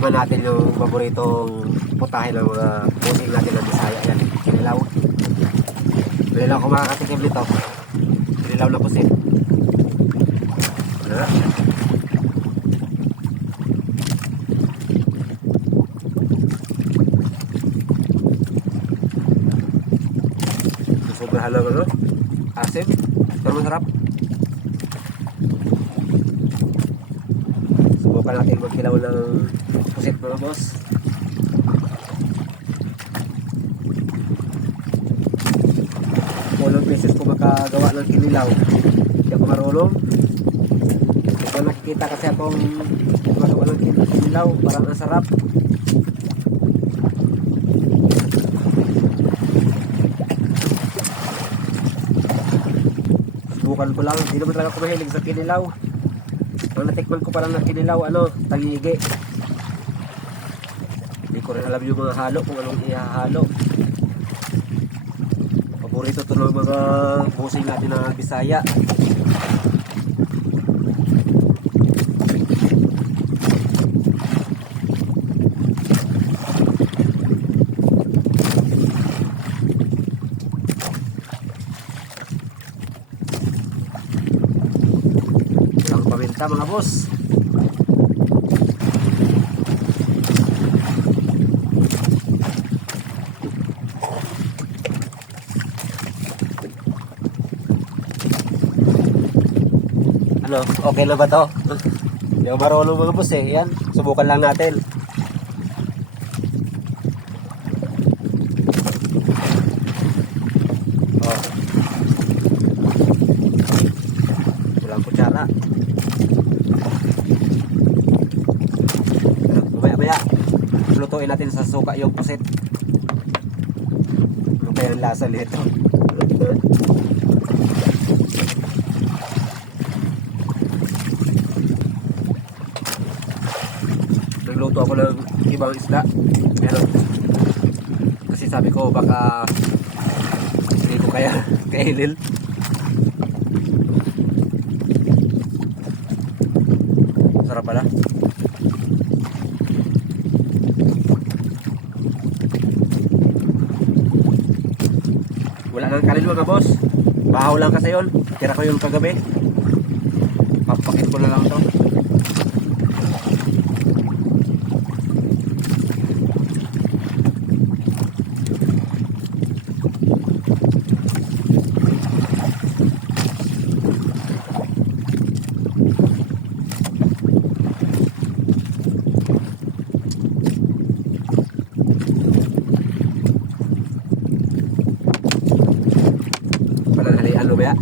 Tikman natin yung paboritong putahe ng mga pusing natin ng Bisaya. Yan, kinilaw. Kinilaw kung makakatikim nito. Kinilaw na pusit. Ano na? Sobrahan lang ano? Asim. Pero masarap. Subukan natin magkilaw ng pusit mga boss. Walang beses ko makagawa ng kinilaw. Hindi ako marunong. Ito nakikita kasi akong magawa ng kinilaw. Parang ang sarap. Subukan ko lang. Hindi naman talaga ako mahilig sa kinilaw. Ang natikman ko parang na kinilaw, tagigi. Hindi ko rin alam yung mga halo, kung anong ihahalo. Paborito ito ng mga pusing natin na Bisaya. Walang paminta mga boss. Ano, okay na ba to? Hindi ako marunong mga boss eh. Yan, subukan lang natin. Oh. Walang kutsara. Maya-maya, lutuin natin sa suka yung pusit. Ano kaya ang lasa nito? Nagluto ako ng ibang isda. Pero kasi sabi ko baka hindi ko kaya kainin. Sarap pala. Wala nang kanin mga boss. Bahaw lang kasi yun. Tira ko yung kagabi. Papakit ko na lang to. Pananghalian mo ba?